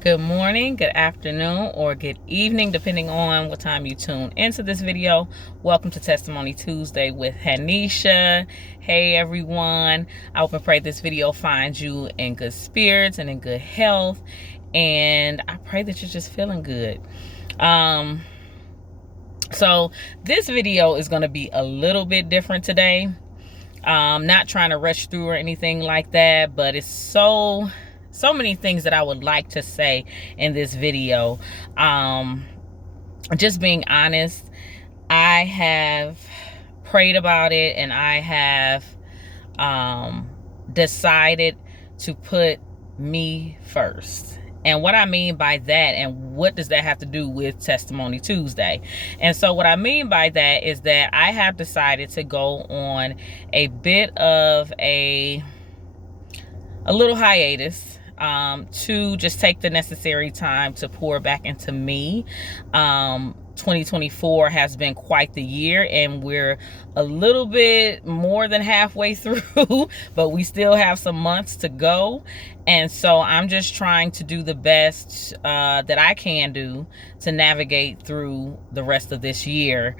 Good morning, good afternoon, or good evening, depending on what time you tune into this video. Welcome to Testimony Tuesday with Hanisha. Hey everyone. I hope and pray this video finds you in good spirits and in good health. And I pray that you're just feeling good. So this video is going to be a little bit different today. Not trying to rush through or anything like that, but it's so many things that I would like to say in this video. Just being honest, I have prayed about it and I have decided to put me first. And what I mean by that, and what does that have to do with Testimony Tuesday? And so what I mean by that is that I have decided to go on a bit of a little hiatus, to just take the necessary time to pour back into me. 2024 has been quite the year, and we're a little bit more than halfway through, but we still have some months to go. And so I'm just trying to do the best that I can do to navigate through the rest of this year.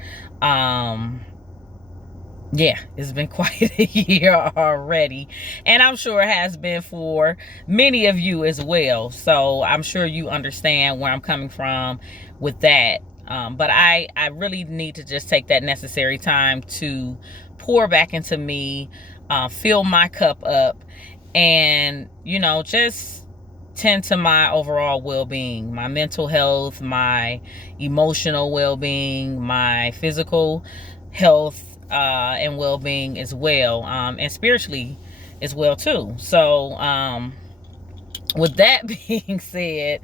Yeah, it's been quite a year already, and I'm sure it has been for many of you as well. So I'm sure you understand where I'm coming from with that. But I really need to just take that necessary time to pour back into me, fill my cup up, and, you know, just tend to my overall well-being, my mental health, my emotional well-being, my physical health, and well-being as well, and spiritually as well too. So with that being said,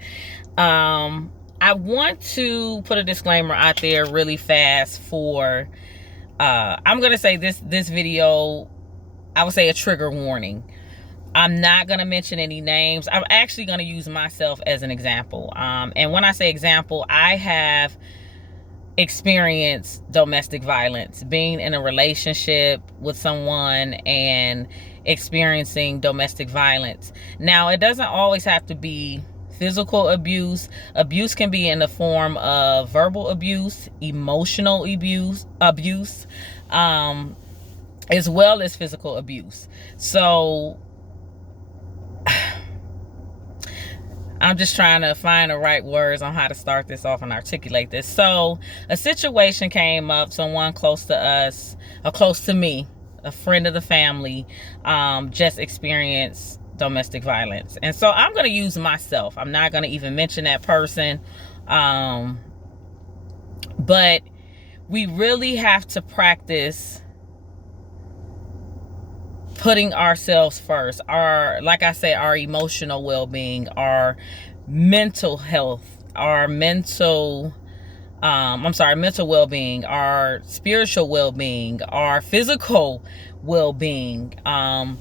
I want to put a disclaimer out there really fast for I'm gonna say this video, I would say a trigger warning. I'm not going to mention any names. I'm actually going to use myself as an example, and when I say example, I have experience domestic violence, being in a relationship with someone and experiencing domestic violence. Now, it doesn't always have to be physical abuse. Abuse can be in the form of verbal abuse, emotional abuse, as well as physical abuse. So I'm just trying to find the right words on how to start this off and articulate this. So a situation came up, someone close to us, or close to me, a friend of the family, just experienced domestic violence. And so I'm going to use myself. I'm not going to even mention that person. But we really have to practice putting ourselves first, like I say, our emotional well-being, our mental health, our mental well-being, our spiritual well-being, our physical well-being. And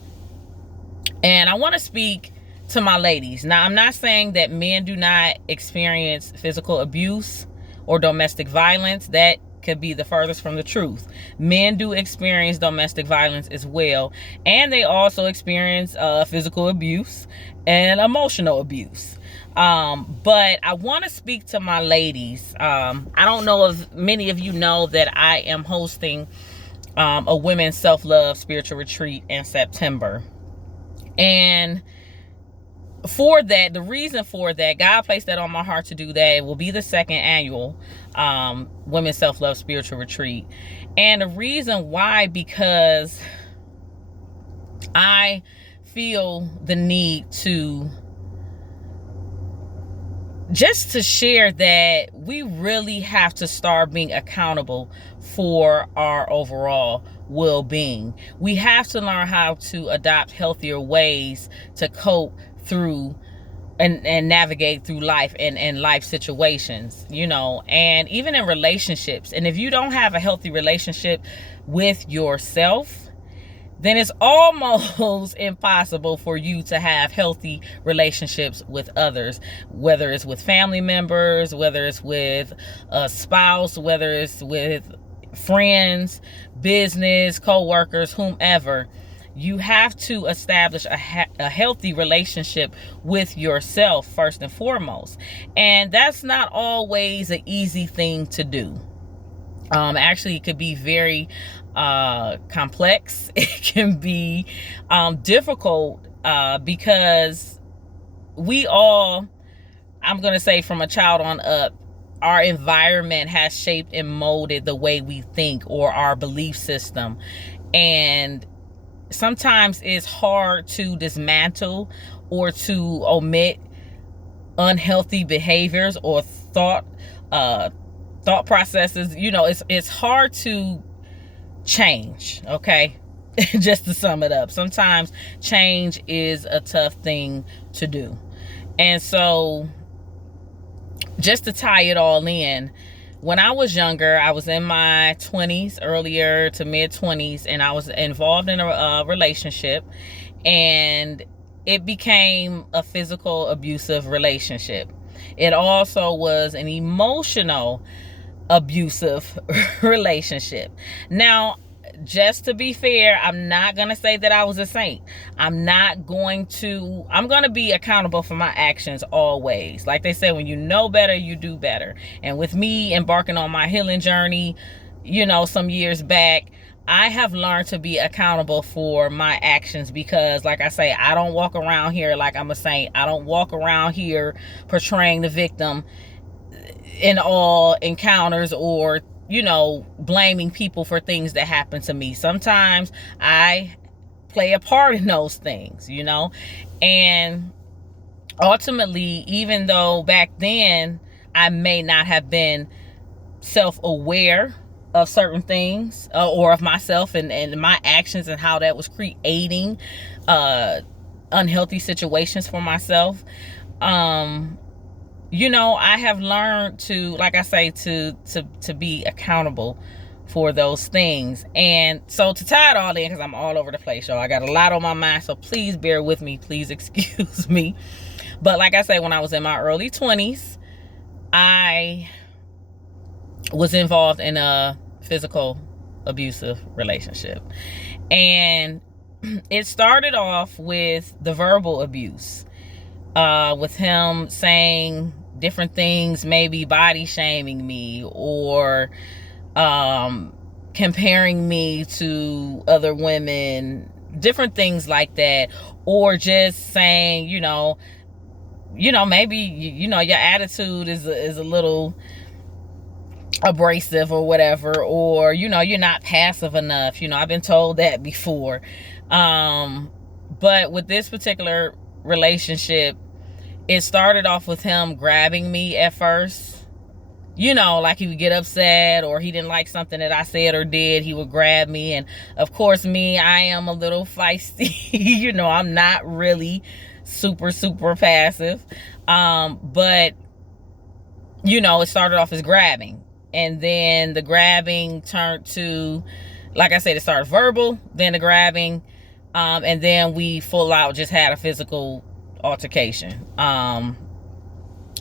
I want to speak to my ladies. Now, I'm not saying that men do not experience physical abuse or domestic violence. That could be the furthest from the truth. Men do experience domestic violence as well, and they also experience physical abuse and emotional abuse. But I want to speak to my ladies. I don't know if many of you know that I am hosting a women's self-love spiritual retreat in September. And for that, the reason for that, God placed that on my heart to do that. It will be the second annual Women's Self-Love Spiritual Retreat. And the reason why, because I feel the need to share that we really have to start being accountable for our overall well-being. We have to learn how to adopt healthier ways to cope through and navigate through life and life situations, you know, and even in relationships. And if you don't have a healthy relationship with yourself, then it's almost impossible for you to have healthy relationships with others, whether it's with family members, whether it's with a spouse, whether it's with friends, business, co-workers, whomever. You have to establish a healthy relationship with yourself first and foremost. And that's not always an easy thing to do. Actually, it could be very complex. It can be difficult because we all, I'm going to say from a child on up, our environment has shaped and molded the way we think or our belief system. And sometimes it's hard to dismantle or to omit unhealthy behaviors or thought processes. You know, it's hard to change, okay? Just to sum it up, sometimes change is a tough thing to do. And so just to tie it all in, when I was younger, I was in my 20s, earlier to mid 20s, and I was involved in a relationship, and it became a physical abusive relationship. It also was an emotional abusive relationship. Now, just to be fair, I'm not going to say that I was a saint. I'm going to be accountable for my actions always. Like they say, when you know better, you do better. And with me embarking on my healing journey, you know, some years back, I have learned to be accountable for my actions because, like I say, I don't walk around here like I'm a saint. I don't walk around here portraying the victim in all encounters or, you know, blaming people for things that happen to me. Sometimes I play a part in those things, you know, and ultimately, even though back then I may not have been self-aware of certain things or of myself and my actions and how that was creating unhealthy situations for myself, you know, I have learned to, like I say, to be accountable for those things. And so to tie it all in, because I'm all over the place, y'all, I got a lot on my mind, so please bear with me, please excuse me. But like I say, when I was in my early 20s, I was involved in a physical abusive relationship. And it started off with the verbal abuse, with him saying different things, maybe body shaming me or comparing me to other women, different things like that, or just saying, you know, maybe, you know, your attitude is a little abrasive or whatever, or, you know, you're not passive enough. You know, I've been told that before. But with this particular relationship, it started off with him grabbing me at first. You know, like he would get upset or he didn't like something that I said or did, he would grab me. And of course, me, I am a little feisty. You know, I'm not really super passive. But, you know, it started off as grabbing. And then the grabbing turned to, like I said, it started verbal, then the grabbing, and then we full out just had a physical altercation.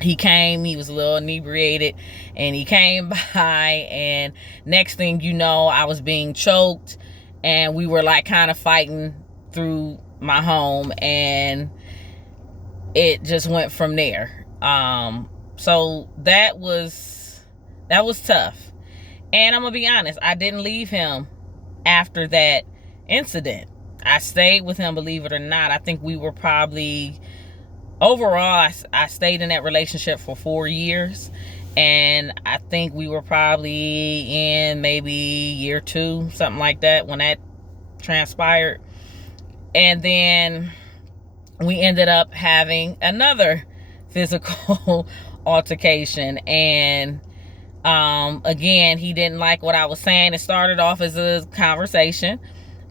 He was a little inebriated, and he came by, and next thing you know, I was being choked, and we were like kind of fighting through my home, and it just went from there. So that was tough. And I'm gonna be honest, I didn't leave him after that incident. I stayed with him, believe it or not. I think we were probably, overall, I stayed in that relationship for 4 years. And I think we were probably in maybe year 2, something like that, when that transpired. And then we ended up having another physical altercation. And again, he didn't like what I was saying. It started off as a conversation.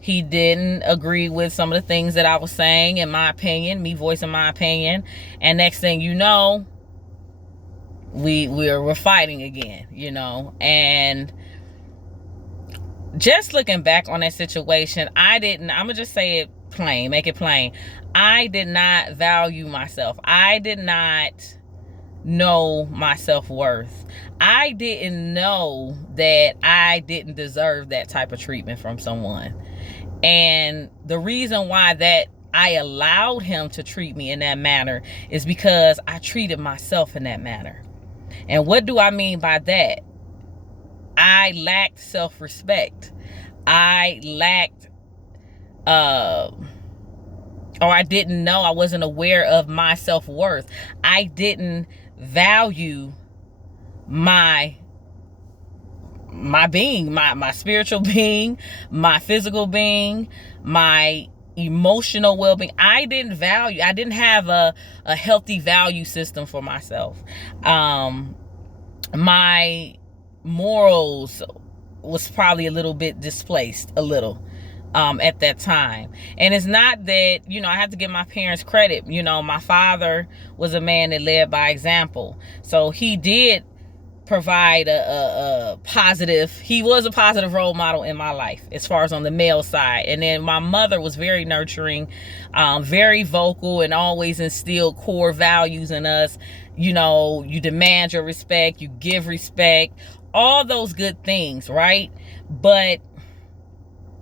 He didn't agree with some of the things that I was saying, in my opinion, me voicing my opinion. And next thing you know, we're fighting again, you know. And just looking back on that situation, I'm gonna just say it plain, make it plain. I did not value myself. I did not know my self-worth. I didn't know that I didn't deserve that type of treatment from someone. And the reason why that I allowed him to treat me in that manner is because I treated myself in that manner. And what do I mean by that? I lacked self-respect. I lacked, or I didn't know, I wasn't aware of my self-worth. I didn't value my being, my spiritual being, my physical being, my emotional well-being. I didn't have a healthy value system for myself. My morals was probably a little bit displaced, at that time. And it's not that, I have to give my parents credit. My father was a man that led by example. So he did provide he was a positive role model in my life as far as on the male side. And then my mother was very nurturing, very vocal, and always instilled core values in us. You demand your respect, you give respect, all those good things, right? But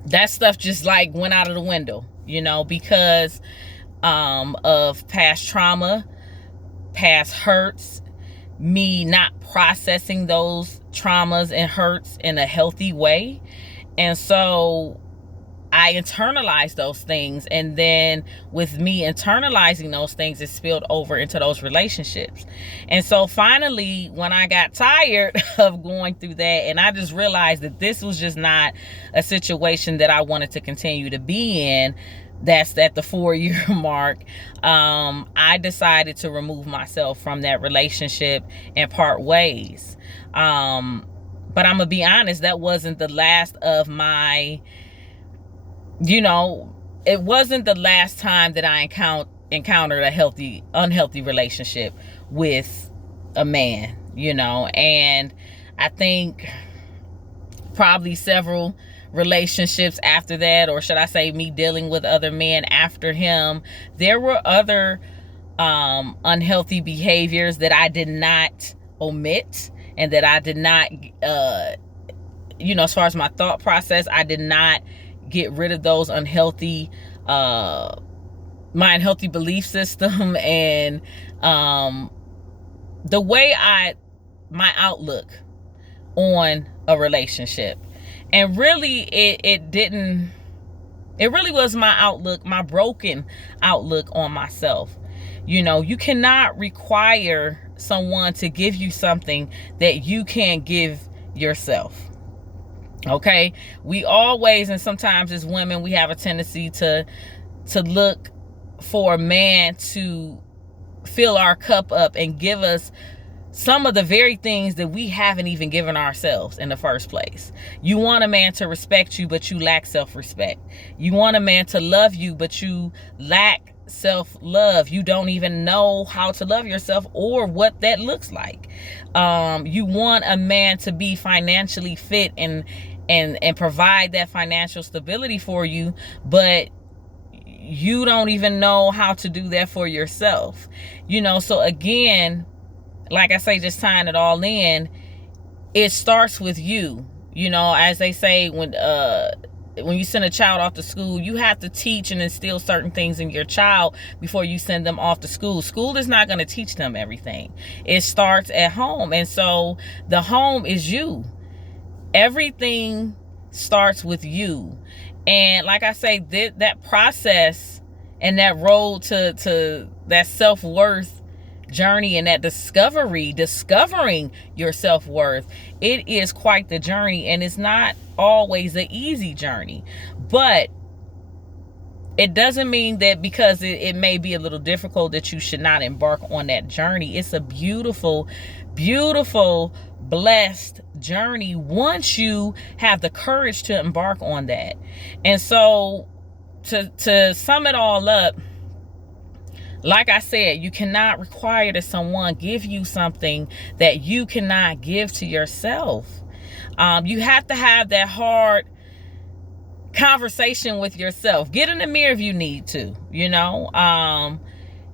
that stuff just like went out of the window, because of past trauma, past hurts, me not processing those traumas and hurts in a healthy way. And so I internalized those things, and then with me internalizing those things, it spilled over into those relationships. And so finally, when I got tired of going through that, and I just realized that this was just not a situation that I wanted to continue to be in, that's at the 4-year mark, I decided to remove myself from that relationship and part ways. But I'm gonna be honest, that wasn't the last of my, it wasn't the last time that I encountered a unhealthy relationship with a man, and I think probably several relationships after that, or should I say me dealing with other men after him, there were other unhealthy behaviors that I did not omit, and that I did not, as far as my thought process, I did not get rid of those unhealthy, my unhealthy belief system, and the way my outlook on a relationship. And really, it really was my outlook, my broken outlook on myself. You cannot require someone to give you something that you can't give yourself. Okay? We always, and sometimes as women, we have a tendency to look for a man to fill our cup up and give us some of the very things that we haven't even given ourselves in the first place. You want a man to respect you, but you lack self-respect. You want a man to love you, but you lack self-love. You don't even know how to love yourself or what that looks like. You want a man to be financially fit and provide that financial stability for you, but you don't even know how to do that for yourself. So again, like I say, just tying it all in, it starts with you. As they say, when you send a child off to school, you have to teach and instill certain things in your child before you send them off to school. School is not going to teach them everything. It starts at home. And so the home is you. Everything starts with you. And like I say, that process and that road to that self-worth journey and that discovering your self-worth, it is quite the journey, and it's not always an easy journey. But it doesn't mean that because it may be a little difficult that you should not embark on that journey. It's a beautiful, beautiful, blessed journey once you have the courage to embark on that. And so to sum it all up, like I said, you cannot require that someone give you something that you cannot give to yourself. You have to have that hard conversation with yourself. Get in the mirror if you need to,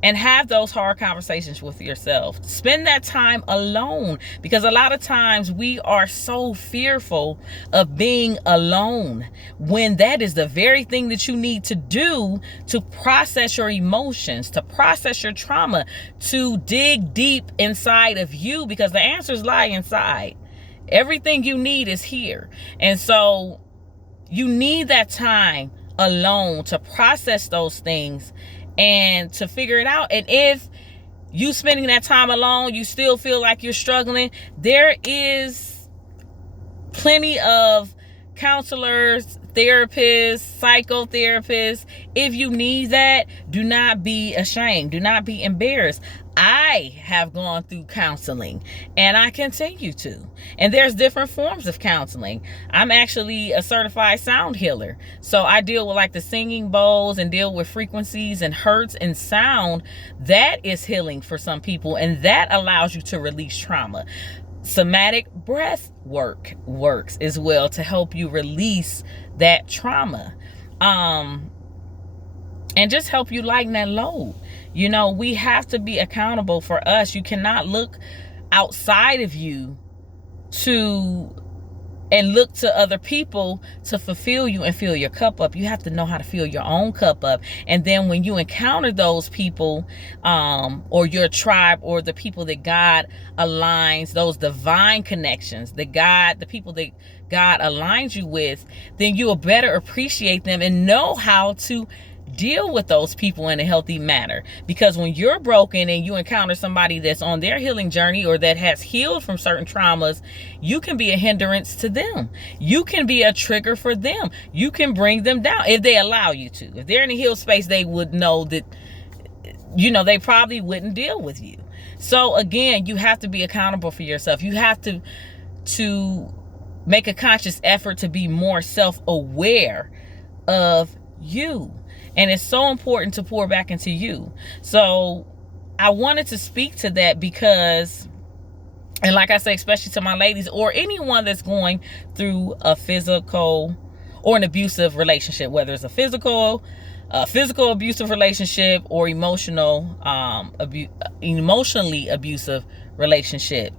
and have those hard conversations with yourself. Spend that time alone, because a lot of times we are so fearful of being alone, when that is the very thing that you need to do to process your emotions, to process your trauma, to dig deep inside of you, because the answers lie inside. Everything you need is here. And so you need that time alone to process those things and to figure it out. And if you spending that time alone, you still feel like you're struggling, there is plenty of counselors, therapists, psychotherapists. If you need that, do not be ashamed. Do not be embarrassed. I have gone through counseling, and I continue to. And there's different forms of counseling. I'm actually a certified sound healer. So I deal with like the singing bowls and deal with frequencies and hertz and sound. That is healing for some people, and that allows you to release trauma. Somatic breath work works as well to help you release that trauma. And just help you lighten that load. You know, we have to be accountable for us. You cannot look outside of you and look to other people to fulfill you and fill your cup up. You have to know how to fill your own cup up. And then when you encounter those people, or your tribe, or the people that God aligns, those divine connections, the people that God aligns you with, then you will better appreciate them and know how to deal with those people in a healthy manner. Because when you're broken and you encounter somebody that's on their healing journey, or that has healed from certain traumas, you can be a hindrance to them. You can be a trigger for them. You can bring them down if they allow you to. If they're in a healed space, they would know that, you know, they probably wouldn't deal with you. So again, you have to be accountable for yourself. You have to make a conscious effort to be more self-aware of you. And it's so important to pour back into you. So I wanted to speak to that because, and like I say, especially to my ladies, or anyone that's going through a physical or an abusive relationship, whether it's a physical abusive relationship, or emotionally abusive relationship.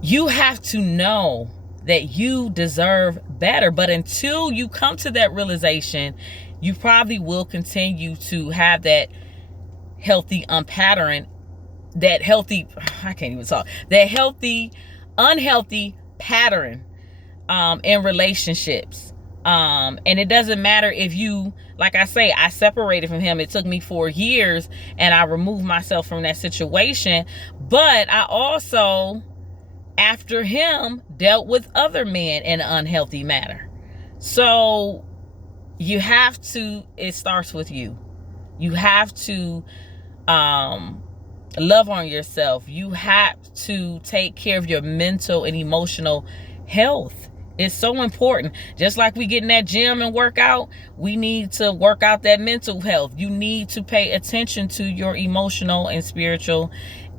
You have to know that you deserve better. But until you come to that realization, you probably will continue to have that healthy unhealthy pattern in relationships. And it doesn't matter if you, like I say, I separated from him. It took me 4 years and I removed myself from that situation. But I also, after him, dealt with other men in an unhealthy manner. So you have to, it starts with you. You have to love on yourself. You have to take care of your mental and emotional health. It's so important. Just like we get in that gym and work out, we need to work out that mental health. You need to pay attention to your emotional and spiritual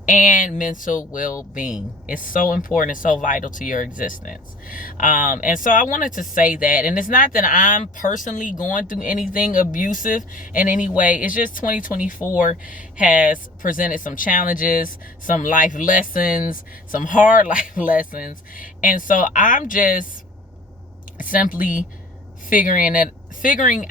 and mental well-being. It's so important. It's so vital to your existence. And so I wanted to say that. And it's not that I'm personally going through anything abusive in any way. It's just 2024 has presented some challenges, some life lessons, some hard life lessons. And so I'm just simply figuring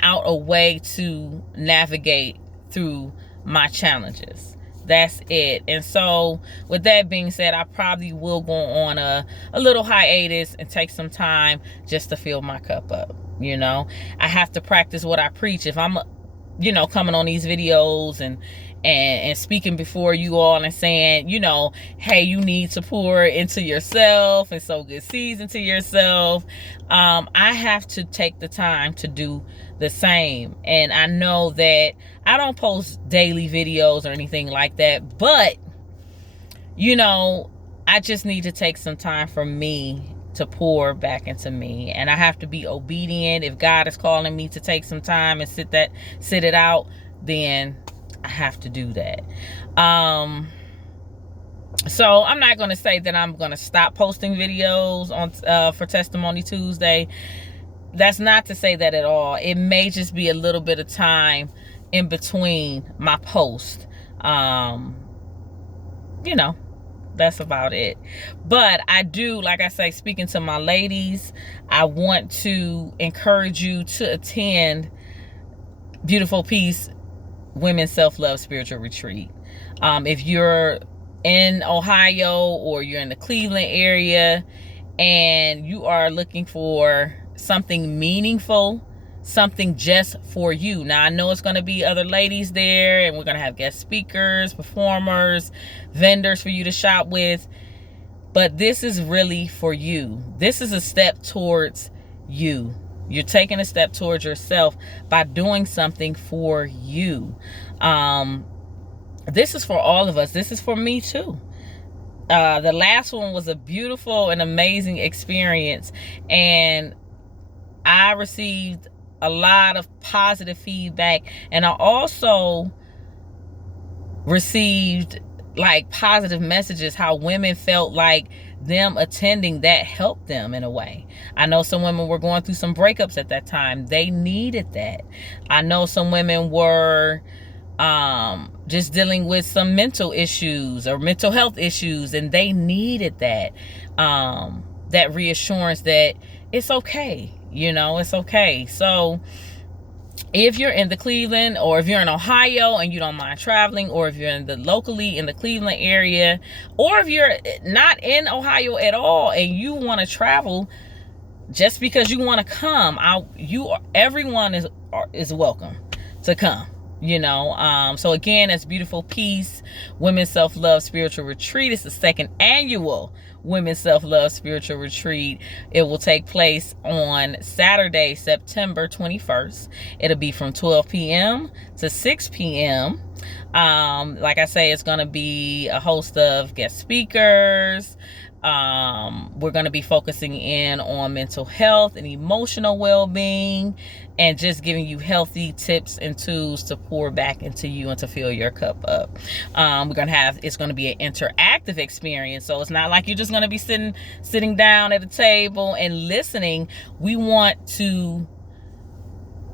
out a way to navigate through my challenges. That's it. And so with that being said, I probably will go on a little hiatus and take some time just to fill my cup up. You know, I have to practice what I preach. If I'm, you know, coming on these videos and speaking before you all and saying, you know, hey, you need to pour into yourself and sow good seeds into yourself, I have to take the time to do the same. And I know that I don't post daily videos or anything like that, but you know, I just need to take some time for me to pour back into me, and I have to be obedient. If God is calling me to take some time and sit it out, then I have to do that. So I'm not going to say that I'm going to stop posting videos on for Testimony Tuesday. That's not to say that at all. It may just be a little bit of time in between my post. You know, that's about it. But I do, like I say, speaking to my ladies, I want to encourage you to attend Beautiful Peace Women's Self-Love Spiritual Retreat. If you're in Ohio or you're in the Cleveland area and you are looking for something meaningful, something just for you. Now, I know it's going to be other ladies there, and we're going to have guest speakers, performers, vendors for you to shop with. But this is really for you. This is a step towards you. You're taking a step towards yourself by doing something for you. This is for all of us. This is for me too. The last one was a beautiful and amazing experience, and I received a lot of positive feedback, and I also received like positive messages, how women felt like them attending that helped them in a way. I know some women were going through some breakups at that time. They needed that. I know some women were just dealing with some mental issues or mental health issues, and they needed that that reassurance that it's okay. You know, it's okay. So if you're in the Cleveland, or if you're in Ohio and you don't mind traveling, or if you're in the locally in the Cleveland area, or if you're not in Ohio at all and you want to travel just because you want to come, everyone is welcome to come. You know, so again, that's Beautiful Peace Women's Self-Love Spiritual Retreat. It's the second annual Women's Self-Love Spiritual Retreat. It will take place on Saturday, September 21st. It'll be from 12 p.m. to 6 p.m. Like I say, it's going to be a host of guest speakers. We're going to be focusing in on mental health and emotional well-being, and just giving you healthy tips and tools to pour back into you and to fill your cup up. It's going to be an interactive experience. So it's not like you're just going to be sitting down at a table and listening. We want to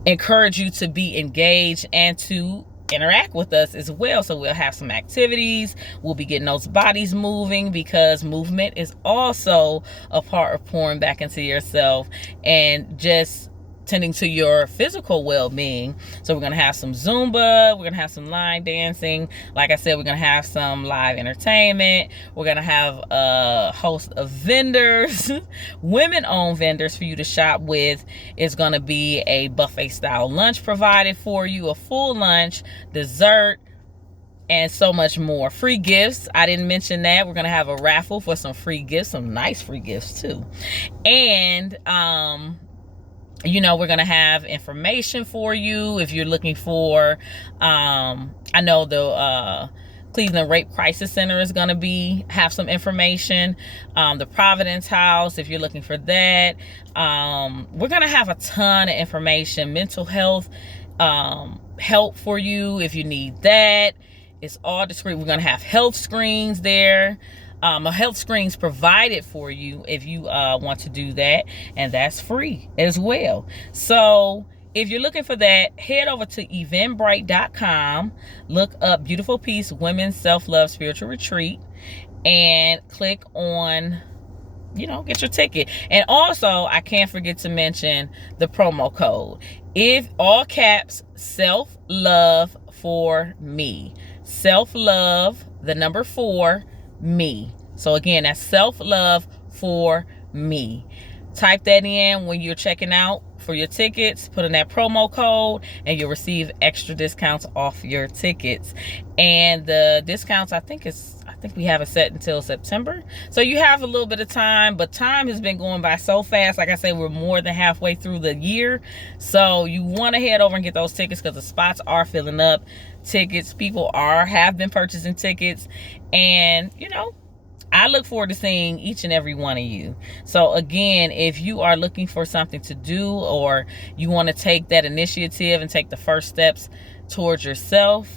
encourage you to be engaged and to interact with us as well. So we'll have some activities. We'll be getting those bodies moving, because movement is also a part of pouring back into yourself and just tending to your physical well-being. So we're going to have some Zumba. We're going to have some line dancing. Like I said, we're going to have some live entertainment. We're going to have a host of vendors, women-owned vendors for you to shop with. It's going to be a buffet-style lunch provided for you, a full lunch, dessert, and so much more. Free gifts. I didn't mention that. We're going to have a raffle for some free gifts, some nice free gifts too. And, you know, we're going to have information for you if you're looking for, I know the Cleveland Rape Crisis Center is going to have some information. The Providence House, if you're looking for that. We're going to have a ton of information, mental health help for you if you need that. It's all discreet. We're going to have health screens there. A health screen's provided for you if you want to do that, and that's free as well. So if you're looking for that, head over to eventbrite.com, look up Beautiful Peace Women's Self-Love Spiritual Retreat, and click on, you know, get your ticket. And also, I can't forget to mention the promo code. If all caps, self-love for me. Self-love, the number 4, me. So again, that's self-love for me. Type that in when you're checking out for your tickets, put in that promo code, and you'll receive extra discounts off your tickets. And the discounts, I think we have it set until September. So you have a little bit of time, but time has been going by so fast. Like I said, we're more than halfway through the year. So you want to head over and get those tickets, because the spots are filling up. People have been purchasing tickets, and you know, I look forward to seeing each and every one of you. So again, if you are looking for something to do, or you want to take that initiative and take the first steps towards yourself,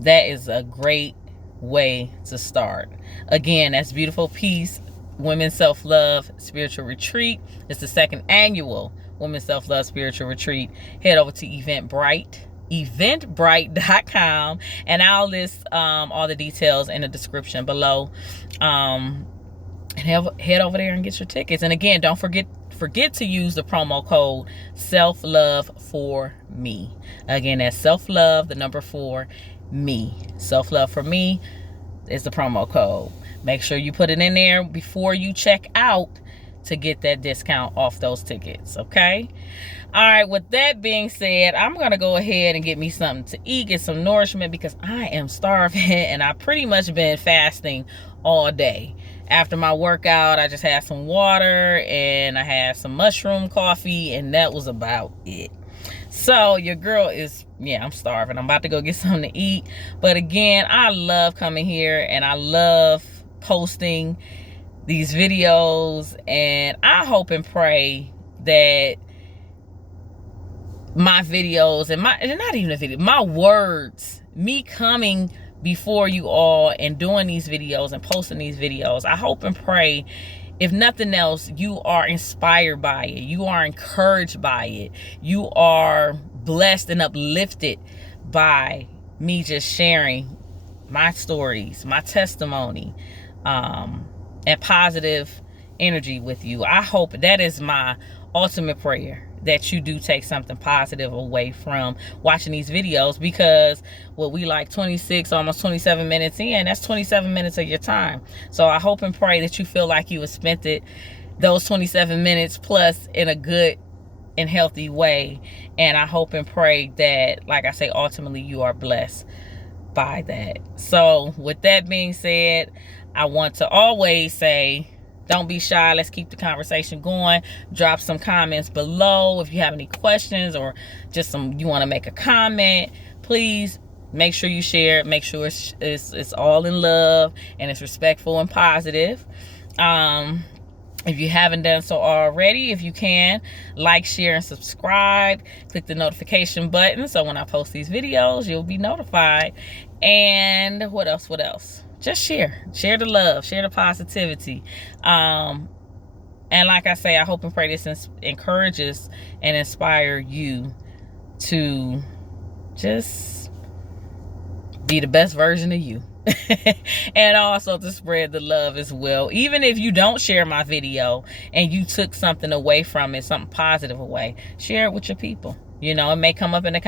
that is a great way to start. Again, that's Beautiful Peace Women's Self-Love Spiritual Retreat. It's the second annual Women's Self-Love Spiritual Retreat. Head over to Eventbrite eventbrite.com, and I'll list all the details in the description below. And head over there and get your tickets. And again, don't forget to use the promo code self-love for me. Again, that's self-love, the number 4, me. Self-love for me is the promo code. Make sure you put it in there before you check out to get that discount off those tickets, okay? All right, with that being said, I'm gonna go ahead and get me something to eat, get some nourishment, because I am starving and I pretty much been fasting all day. After my workout, I just had some water and I had some mushroom coffee, and that was about it. So your girl is, yeah, I'm starving. I'm about to go get something to eat. But again, I love coming here and I love posting these videos, and I hope and pray that my videos and not even a video, my words, me coming before you all and doing these videos and posting these videos, I hope and pray, if nothing else, you are inspired by it, you are encouraged by it, you are blessed and uplifted by me just sharing my stories, my testimony, and positive energy with you. I hope that is my ultimate prayer, that you do take something positive away from watching these videos, because what we like 26, almost 27 minutes in, that's 27 minutes of your time. So I hope and pray that you feel like you have spent those 27 minutes plus in a good and healthy way. And I hope and pray that, like I say, ultimately you are blessed by that. So with that being said, I want to always say, don't be shy. Let's keep the conversation going. Drop some comments below if you have any questions, or just you want to make a comment. Please make sure you share it. Make sure it's all in love and it's respectful and positive. If you haven't done so already, if you can, like, share, and subscribe. Click the notification button so when I post these videos, you'll be notified. And what else? Just share the love, share the positivity. And like I say, I hope and pray this encourages and inspire you to just be the best version of you. And also to spread the love as well. Even if you don't share my video and you took something away from it, something positive away, share it with your people. You know, it may come up in a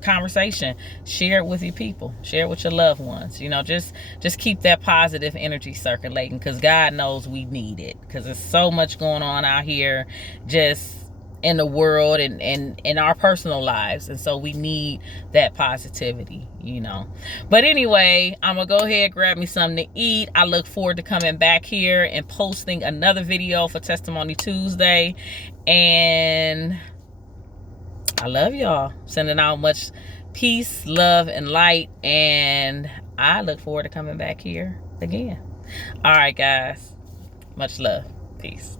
conversation. Share it with your people. Share it with your loved ones. You know, just keep that positive energy circulating, because God knows we need it, because there's so much going on out here just in the world and in our personal lives, and so we need that positivity, you know. But anyway, I'm gonna go ahead, grab me something to eat. I look forward to coming back here and posting another video for Testimony Tuesday, and I love y'all. Sending out much peace, love, and light, and I look forward to coming back here again. All right, guys, much love. Peace.